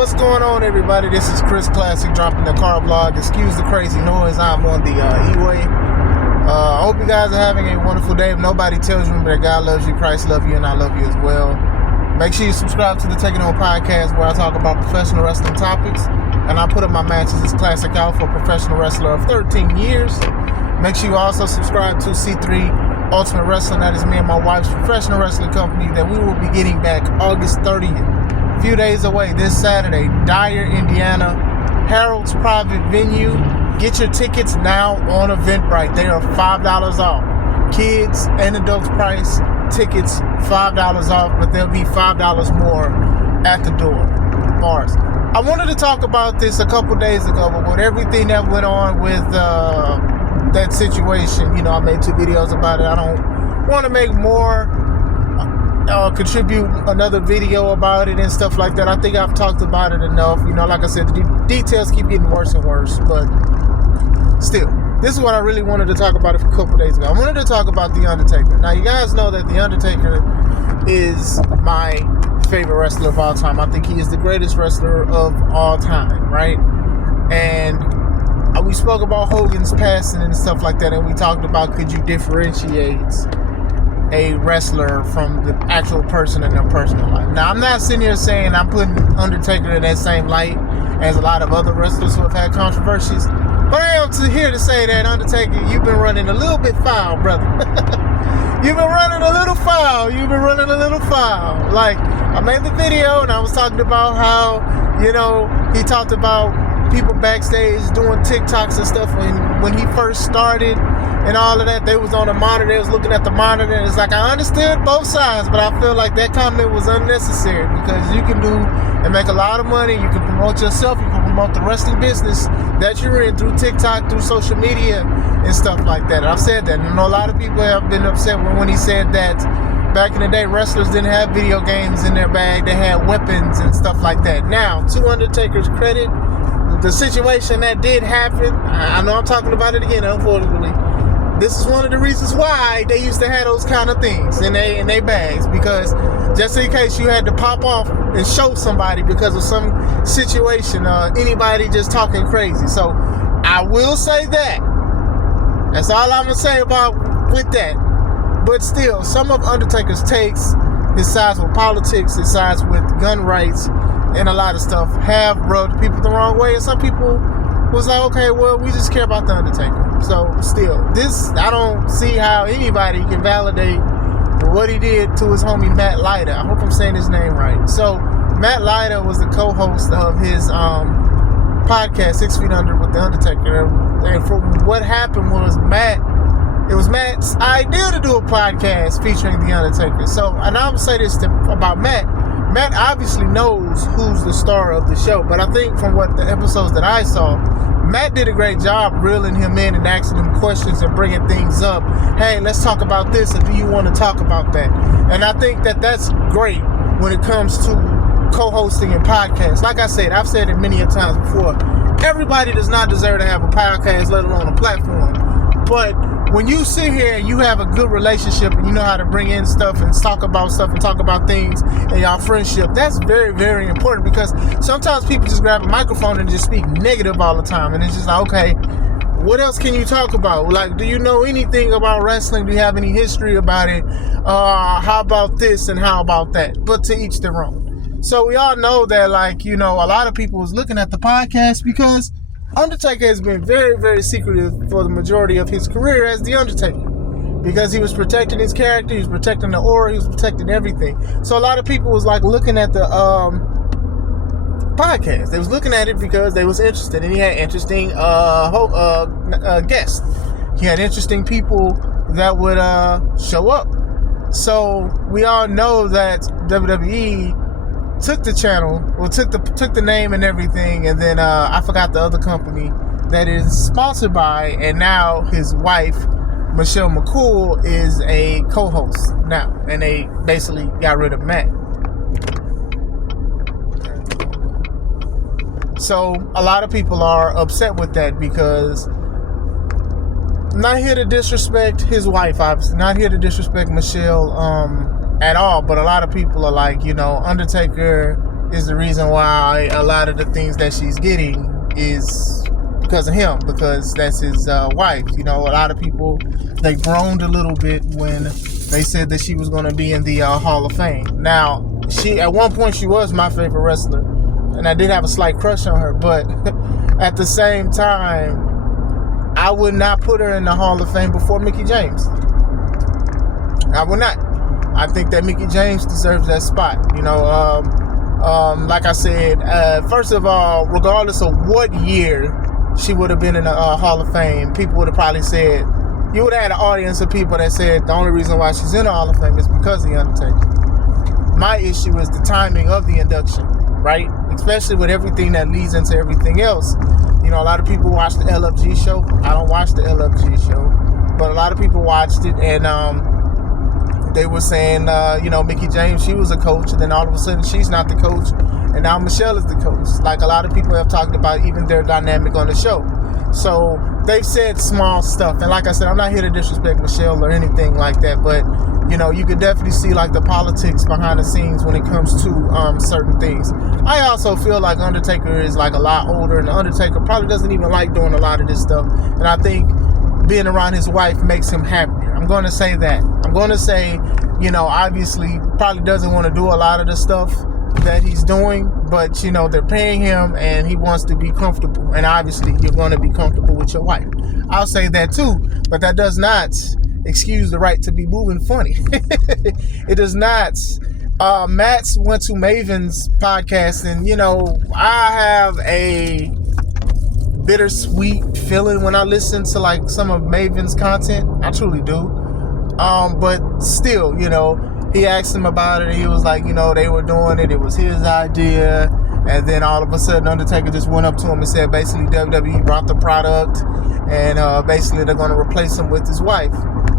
What's going on, everybody? This is Chris Classic dropping the car vlog. Excuse the crazy noise. I'm on the E-way. I hope you guys are having a wonderful day. If nobody tells you that God loves you, Christ loves you, and I love you as well. Make sure you subscribe to the Taking On podcast, where I talk about professional wrestling topics, and I put up my matches as Classic out for a professional wrestler of 13 years. Make sure you also subscribe to C3 Ultimate Wrestling. That is me and my wife's professional wrestling company that we will be getting back August 30th. A few days away, this Saturday, Dyer, Indiana, Harold's private venue. Get your tickets now on Eventbrite. They are $5 off. Kids and adults price tickets $5 off, but they'll be $5 more at the door. Bars. I wanted to talk about this a couple days ago, but with everything that went on with that situation, you know, I made 2 videos about it. I don't want to make more, contribute another video about it and stuff like that. I think I've talked about it enough. You know, like I said, the details keep getting worse and worse, but still, this is what I really wanted to talk about a couple days ago. I wanted to talk about The Undertaker. Now, you guys know that The Undertaker is my favorite wrestler of all time. I think he is the greatest wrestler of all time, right? And we spoke about Hogan's passing and stuff like that, and we talked about, could you differentiate a wrestler from the actual person in their personal life. Now, I'm not sitting here saying I'm putting Undertaker in that same light as a lot of other wrestlers who have had controversies, but I am here to say that, Undertaker, you've been running a little bit foul, brother. You've been running a little foul. Like, I made the video and I was talking about how, you know, he talked about people backstage doing TikToks and stuff when he first started and all of that. They was on the monitor, they was looking at the monitor, and it's like, I understood both sides, but I feel like that comment was unnecessary, because you can do and make a lot of money. You can promote yourself, you can promote the wrestling business that you're in through TikTok, through social media and stuff like that. And I've said that, and I know a lot of people have been upset when he said that back in the day wrestlers didn't have video games in their bag, they had weapons and stuff like that. Now, to Undertaker's credit, the situation that did happen, I know I'm talking about it again, unfortunately. This is one of the reasons why they used to have those kind of things in their bags, because just in case you had to pop off and show somebody because of some situation, anybody just talking crazy. So I will say that. That's all I'm gonna say about with that. But still, some of Undertaker's takes, his sides with politics, his sides with gun rights, and a lot of stuff have rubbed people the wrong way, and some people was like, okay, well, we just care about The Undertaker. So still, this, I don't see how anybody can validate what he did to his homie Matt Lyda. I hope I'm saying his name right. So Matt Lyda was the co-host of his podcast 6 Feet Under with The Undertaker, and from what happened was it was Matt's idea to do a podcast featuring The Undertaker. So, and I'm gonna say this about Matt. Matt obviously knows who's the star of the show, but I think from what the episodes that I saw, Matt did a great job reeling him in and asking him questions and bringing things up. Hey, let's talk about this, or do you want to talk about that? And I think that that's great when it comes to co-hosting and podcasts. Like I said, I've said it many a times before, everybody does not deserve to have a podcast, let alone a platform. But when you sit here and you have a good relationship and you know how to bring in stuff and talk about things and y'all friendship, that's very, very important, because sometimes people just grab a microphone and just speak negative all the time, and it's just like, okay, what else can you talk about? Like, do you know anything about wrestling? Do you have any history about it? How about this and how about that? But to each their own. So we all know that, like, you know, a lot of people was looking at the podcast because Undertaker has been very, very secretive for the majority of his career as The Undertaker, because he was protecting his character, he was protecting the aura, he was protecting everything. So a lot of people was like looking at the podcast. They was looking at it because they was interested, and he had interesting guests. He had interesting people that would show up. So we all know that WWE took the channel, took the name and everything, and then I forgot the other company that is sponsored by, and now his wife, Michelle McCool, is a co-host now, and they basically got rid of Matt. So a lot of people are upset with that, because I'm not here to disrespect his wife, obviously, not here to disrespect Michelle at all, but a lot of people are like, you know, Undertaker is the reason why a lot of the things that she's getting is because of him, because that's his wife. You know, a lot of people, they groaned a little bit when they said that she was going to be in the Hall of Fame. Now, at one point she was my favorite wrestler, and I did have a slight crush on her, but at the same time, I would not put her in the Hall of Fame before Mickie James. I would not. I think that Mickie James deserves that spot. You know, like I said, first of all, regardless of what year she would have been in the Hall of Fame, people would have probably said, you would have had an audience of people that said the only reason why she's in the Hall of Fame is because of The Undertaker. My issue is the timing of the induction, right? Especially with everything that leads into everything else. You know, a lot of people watch the LFG show. I don't watch the LFG show, but a lot of people watched it, and they were saying, you know, Mickie James, she was a coach, and then all of a sudden she's not the coach, and now Michelle is the coach. Like a lot of people have talked about even their dynamic on the show. So they've said small stuff, and like I said, I'm not here to disrespect Michelle or anything like that, but you know, you could definitely see like the politics behind the scenes when it comes to certain things. I also feel like Undertaker is like a lot older, and the Undertaker probably doesn't even like doing a lot of this stuff, and I think being around his wife makes him happier. I'm going to say that. I'm going to say, you know, obviously probably doesn't want to do a lot of the stuff that he's doing, but you know, they're paying him and he wants to be comfortable, and obviously you're going to be comfortable with your wife. I'll say that too, but that does not excuse the right to be moving funny. It does not. Matt went to Maven's podcast, and you know, I have a bittersweet feeling when I listen to like some of Maven's content. I truly do. But still, you know, he asked him about it, and he was like, you know, they were doing it, it was his idea, and then all of a sudden Undertaker just went up to him and said basically WWE brought the product, and basically they're going to replace him with his wife,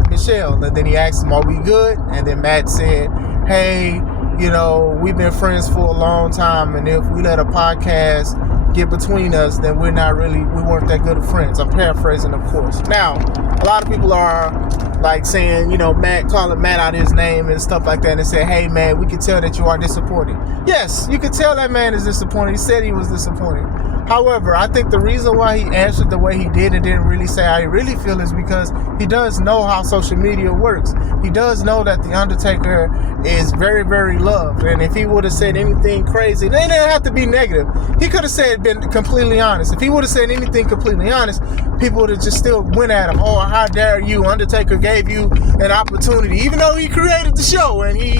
Michelle. And then he asked him, are we good? And then Matt said, hey, you know, we've been friends for a long time, and if we let a podcast get between us, then we weren't that good of friends. I'm paraphrasing, of course. Now, a lot of people are like saying, you know, calling Matt out his name and stuff like that, and say, hey man, we can tell that you are disappointed. Yes, you can tell that man is disappointed. He said he was disappointed. However, I think the reason why he answered the way he did and didn't really say how he really feels is because he does know how social media works. He does know that The Undertaker is very, very loved. And if he would have said anything crazy, they didn't have to be negative. He could have been completely honest. If he would have said anything completely honest, people would have just still went at him. Oh, how dare you? Undertaker gave you an opportunity, even though he created the show and he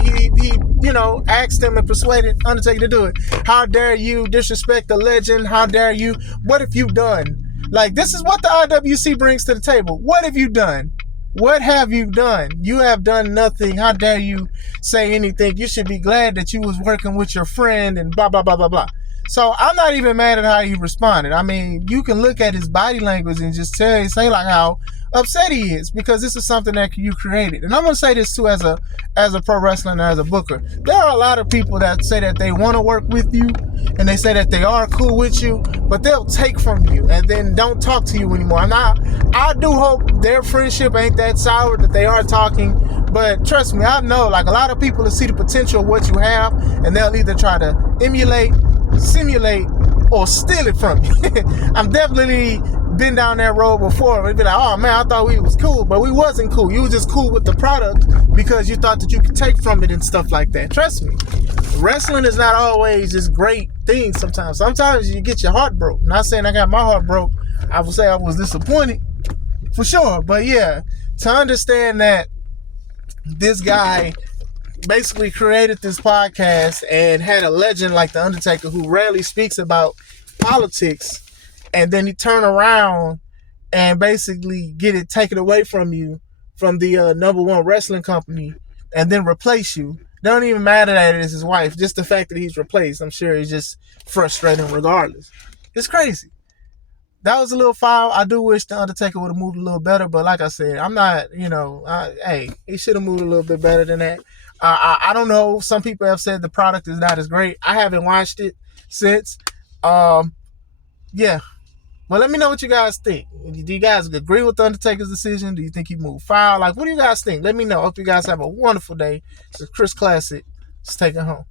you know, asked him and persuaded Undertaker to do it. How dare you disrespect the legend? How dare you? What have you done? Like, this is what the IWC brings to the table. What have you done? What have you done? You have done nothing. How dare you say anything? You should be glad that you was working with your friend and blah, blah, blah, blah, blah. So I'm not even mad at how he responded. I mean, you can look at his body language and just say like how upset he is, because this is something that you created. And I'm going to say this too as a pro wrestler and as a booker. There are a lot of people that say that they want to work with you and they say that they are cool with you, but they'll take from you and then don't talk to you anymore. And I do hope their friendship ain't that sour, that they are talking. But trust me, I know like a lot of people will see the potential of what you have, and they'll either try to emulate, simulate, or steal it from you. I'm definitely been down that road before. We'd be like, oh man, I thought we was cool, but we wasn't cool. You was just cool with the product because you thought that you could take from it and stuff like that. Trust me, wrestling is not always this great thing. Sometimes you get your heart broke. Not saying I got my heart broke. I would say I was disappointed for sure. But yeah, to understand that this guy basically created this podcast and had a legend like The Undertaker who rarely speaks about politics, and then he turn around and basically get it taken away from you from the number one wrestling company and then replace you. Don't even matter that it is his wife. Just the fact that he's replaced, I'm sure he's just frustrating regardless. It's crazy. That was a little foul. I do wish The Undertaker would have moved a little better, but like I said, I'm not, you know, hey, he should have moved a little bit better than that. I don't know. Some people have said the product is not as great. I haven't watched it since. Yeah. Well, let me know what you guys think. Do you guys agree with The Undertaker's decision? Do you think he moved foul? Like, what do you guys think? Let me know. Hope you guys have a wonderful day. It's a Chris Classic. Let's take it home.